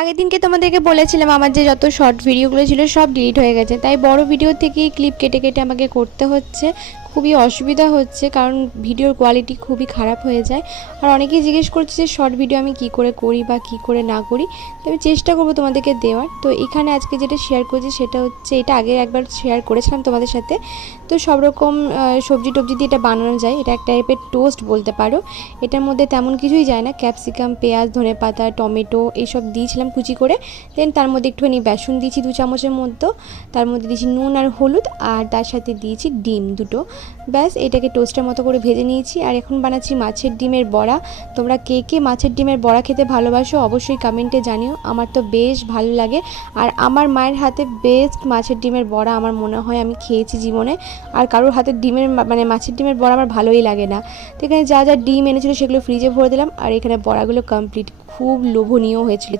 আগের দিনকে তোমাদেরকে বলেছিলাম আমার যে যত শর্ট ভিডিওগুলো ছিল সব ডিলিট হয়ে গেছে, তাই বড় ভিডিও থেকেই ক্লিপ কেটে কেটে আমাকে করতে হচ্ছে। খুবই অসুবিধা হচ্ছে, কারণ ভিডিওর কোয়ালিটি খুবই খারাপ হয়ে যায়। আর অনেকেই জিজ্ঞেস করছে যে শর্ট ভিডিও আমি কি করে করি বা কি করে না করি, তো আমি চেষ্টা করবো তোমাদেরকে দেওয়ার। তো এখানে আজকে যেটা শেয়ার করছি সেটা হচ্ছে, এটা আগে একবার শেয়ার করেছিলাম তোমাদের সাথে। তো সব রকম সবজি টবজি দিয়ে এটা বানানো যায়, এটা এক টাইপের টোস্ট বলতে পারো। এটার মধ্যে তেমন কিছুই যায় না, ক্যাপসিকাম, পেঁয়াজ, ধনেপাতা, টমেটো এইসব দিয়েছিলাম কুচি করে। দেন তার মধ্যে একটুখানি বেসন দিয়েছি 2 চামচের মতো, তার মধ্যে দিয়েছি নুন আর হলুদ, আর তার সাথে দিয়েছি ডিম দুটো। ব্যাস এটাকে টোস্টের মতো করে ভেজে নিয়েছি। আর এখন বানাচ্ছি মাছের ডিমের বড়া। তোমরা কে কে মাছের ডিমের বড়া খেতে ভালোবাসো অবশ্যই কমেন্টে জানিও, আমার তো বেশ ভালো লাগে। আর আমার মায়ের হাতে বেস্ট মাছের ডিমের বড়া আমার মনে হয় আমি খেয়েছি জীবনে। আর কারোর হাতের ডিমের মানে মাছের ডিমের বড়া আমার ভালোই লাগে না। তো এখানে যা যা ডিম এনেছিল সেগুলো ফ্রিজে ভরে দিলাম, আর এখানে বড়াগুলো কমপ্লিট, খুব লোভনীয় হয়েছিল।